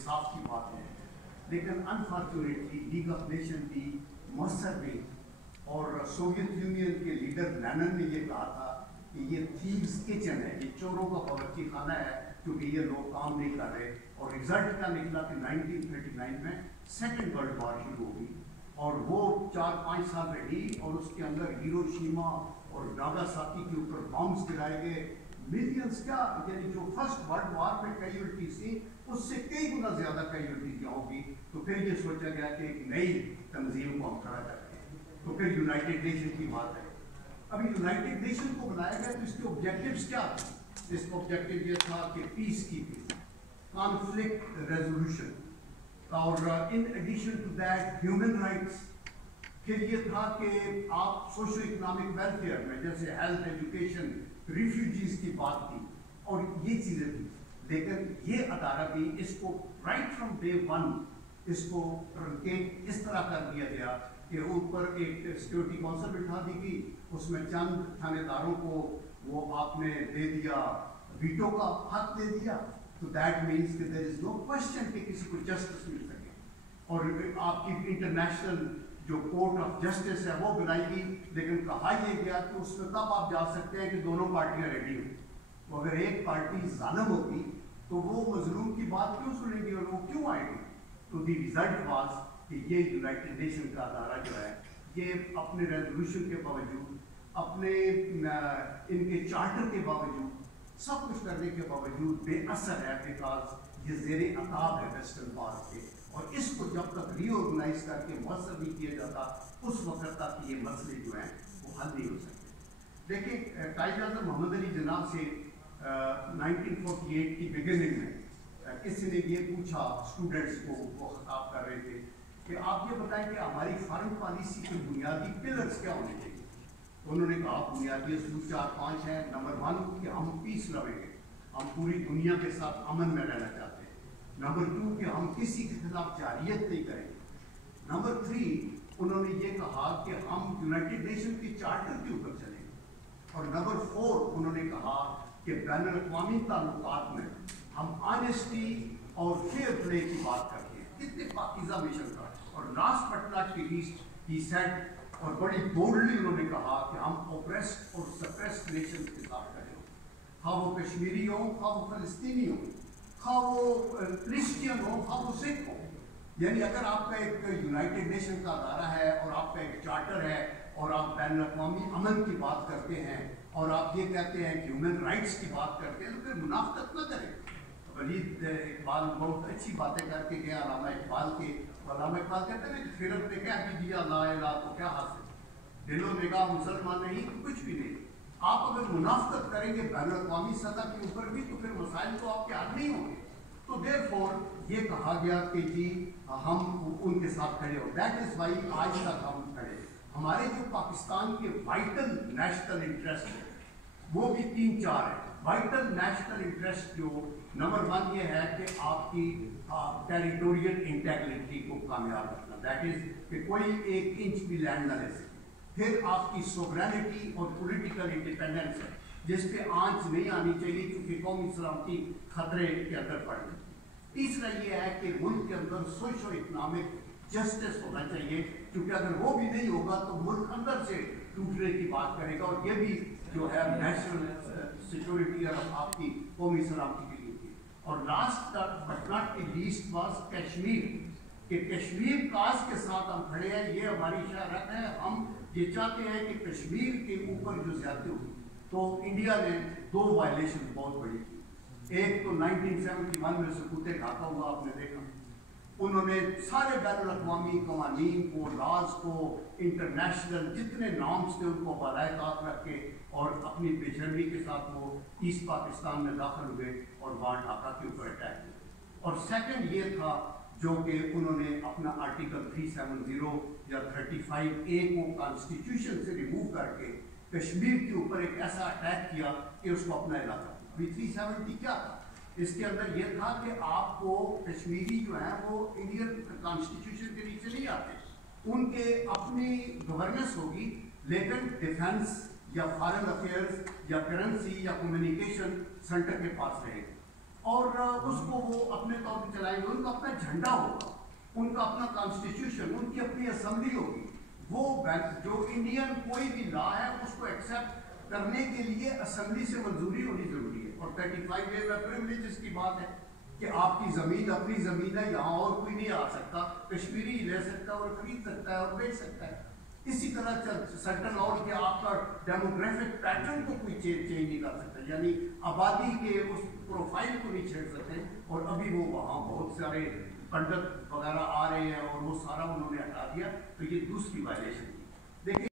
इंसाफ की बात है, लेकिन अनफॉर्चुनेटली लीग ऑफ नेशन भी मौसर नहीं। और सोवियत यूनियन के लीडर लेनिन ने ये कहा था कि ये थीव्स किचन है, ये चोरों का बावर्ची खाना है, क्योंकि ये लोग काम नहीं कर रहे। और रिजल्ट क्या निकला कि 1939 में सेकेंड वर्ल्ड वॉर शुरू होगी और वो 4-5 साल रही और उसके अंदर हिरोशिमा और नागासाकी के ऊपर बॉम्ब्स गिराए गए। मिलियंस क्या, यानी जो फर्स्ट वर्ल्ड वॉर में कैजुअल्टीज थी उससे कई गुना ज्यादा कैजुअल्टीज होगी। तो फिर ये सोचा गया कि एक नई तंजीम को हम खड़ा करते हैं, तो फिर यूनाइटेड नेशन की बात है। अभी यूनाइटेड नेशन को बनाया गया तो इसके ऑब्जेक्टिव्स क्या थे? इसका ऑब्जेक्टिव ये था कि पीस कीपिंग, कॉन्फ्लिक्ट रेजोल्यूशन, और in addition to that human rights. फिर ये था कि आप सोशो इकोनॉमिक वेलफेयर में जैसे हेल्थ, एजुकेशन, रिफ्यूजीज की बात थी और ये चीज़ें थी। लेकिन ये अदारा भी इसको राइट फ्रॉम डे वन इसको ट्रंकेट इस तरह कर दिया गया कि ऊपर एक सिक्योरिटी काउंसिल बिठा दी गई, उसमें चंद थानेदारों को वो आपने दे दिया, वीटो का हक दे दिया। तो दैट मीन्स कि देयर इज नो क्वेश्चन कि किसी को जस्टिस मिल सके। और आपकी इंटरनेशनल जो कोर्ट ऑफ जस्टिस है वो बनाई गई, लेकिन कहा यह गया कि उसमें तब आप जा सकते हैं कि दोनों पार्टियां रेडी हो। तो अगर एक पार्टी जालिम होगी तो वो मजलूम की बात क्यों सुनेगी और वो क्यों आएगी? तो दी रिजल्ट वाज कि ये यूनाइटेड नेशन का अदारा जो है ये अपने रेजोल्यूशन के बावजूद, अपने इनके चार्टर के बावजूद, सब कुछ करने के बावजूद बेअसर है, बिकॉज ये जेर अताब है वेस्टर्न पावर के। और इसको जब तक रीऑर्गेनाइज करके मौसर नहीं किया जाता उस वक्त तक ये मसले जो हैं वो हल नहीं हो सकते। देखिए कायद आज़म मोहम्मद अली जिन्ना से 1948 की बिगिनिंग में किसी ने ये पूछा स्टूडेंट्स को, वो खिताब कर रहे थे कि आप ये बताएं कि हमारी फॉरेन पॉलिसी के बुनियादी पिलर्स क्या होने चाहिए। तो उन्होंने कहा बुनियादी असूल 4-5 हैं। नंबर 1 कि हम पीस लवेंगे, हम पूरी दुनिया के साथ अमन में रहना चाहते हैं। नंबर 2 कि हम किसी के खिलाफ जारियत नहीं करेंगे। नंबर 3 उन्होंने ये कहा कि हम यूनाइटेड नेशन के चार्टर के ऊपर चलेंगे। और नंबर 4 उन्होंने कहा कि बैनुल-अक़वामी ताल्लुकात में हम ऑनेस्टी और फेयर प्ले की बात करते हैं। कितने पाकीज़ा मिशन था। और last but not least he said, और बड़ी बोल्डली उन्होंने कहा कि हम ओप्रेस्ड और सप्रेस्ड नेशन के साथ खड़े हों, हाँ वो कश्मीरी हो, हाँ वो फलस्तीनी हो, हाँ वो क्रिश्चियन हो, हाँ वो सिख हो। यानी अगर आपका एक यूनाइटेड नेशन का अदारा है और आपका एक चार्टर है और आप बैनुल-अक़वामी अमन की बात करते हैं और आप ये कहते हैं कि ह्यूमन राइट्स की बात करते हैं, तो फिर मुनाफिकत न करें। वलीद इकबाल बहुत अच्छी बातें करके गए अल्लामा इकबाल के। अल्लामा इकबाल कहते हैं कि फिर अपने क्या कीजिए ला इलाहा को क्या हासिल, दिलो निगाह मुसलमान नहीं तो कुछ भी नहीं। आप अगर मुनाफिकत करेंगे बैनुल-अक़वामी सतह के ऊपर भी तो फिर मसाइल तो आपके हल नहीं होंगे। तो देयरफॉर ये कहा गया कि जी हम उनके साथ खड़े हो। दैट इज़ वाई आज तक हम खड़े। हमारे जो पाकिस्तान के वाइटल नेशनल इंटरेस्ट है वो भी 3-4 है। वाइटल नेशनल इंटरेस्ट जो नंबर 1 ये है कि आपकी टेरिटोरियल इंटेग्रिटी को कामयाब रखना, दैट इज कि कोई 1 इंच भी लैंड न ले सके। फिर आपकी सोवरेनिटी और पॉलिटिकल इंडिपेंडेंस है जिस पे आंच नहीं आनी चाहिए क्योंकि कौमी सलामती खतरे के अंदर पड़ गई। तीसरा ये है कि मुल्क के अंदर सोशो इकोनॉमिक जस्टिस होना चाहिए, क्योंकि अगर वो भी नहीं होगा तो मुल्क अंदर से टूटने की बात करेगा। और ये भी जो है नेशनल सिक्योरिटी और आपकी कौमी सलामती के लिए थी। और last but not least was Kashmir, कि कश्मीर काज के साथ हम खड़े हैं। ये हमारी शरारत है। हम ये चाहते हैं कि कश्मीर के ऊपर जो ज्यादती हुई तो इंडिया ने 2 वायलेशन बहुत बड़ी की। एक तो 1971 में सकूते ढाका हुआ, आपने देखा। उन्होंने सारे बैनुल-अक़वामी कवानीन को, लॉज को, इंटरनेशनल जितने नॉर्म्स थे उनको बालाए ताक रख के और अपनी बेशर्मी के साथ वो ईस्ट पाकिस्तान में दाखिल हुए और वहाँ ढाका के ऊपर अटैक किया। और सेकंड ये था जो कि उन्होंने अपना आर्टिकल 370 या 35A को कॉन्स्टिट्यूशन से रिमूव करके कश्मीर के ऊपर एक ऐसा अटैक किया कि उसको अपना इलाका। अभी 370 क्या था? इसके अंदर यह था कि आपको कश्मीरी जो है वो इंडियन कॉन्स्टिट्यूशन के नीचे नहीं आते, उनके अपनी गवर्नेंस होगी, लेकिन डिफेंस या फॉरेन अफेयर्स या करेंसी या कम्युनिकेशन सेंटर के पास रहेगा। اور اس کو وہ اپنے طور پہ چلائیں گے. ان کا اپنا جھنڈا ہوگا, ان کا اپنا کانسٹیٹیوشن, ان کی اپنی اسمبلی ہوگی. وہ جو انڈین کوئی بھی لا ہے اس کو ایکسیپٹ کرنے کے لیے اسمبلی سے منظوری ہونی ضروری ہے. اور 35A میں پریولیجز کی بات ہے کہ آپ کی زمین اپنی زمین ہے, یہاں اور کوئی نہیں آ سکتا, کشمیری لے سکتا ہے اور خرید سکتا ہے اور بیچ سکتا ہے. اسی طرح سرٹن اور کہ آپ کا ڈیموگرافک پیٹرن کو کوئی چینج نہیں کر سکتا, یعنی آبادی کے اس پروفائل کو نہیں چھیڑ سکتے. اور ابھی وہ وہاں بہت سارے پنڈت وغیرہ آ رہے ہیں اور وہ سارا انہوں نے ہٹا دیا, تو یہ دوسری وائلیشن تھی. دیکھیں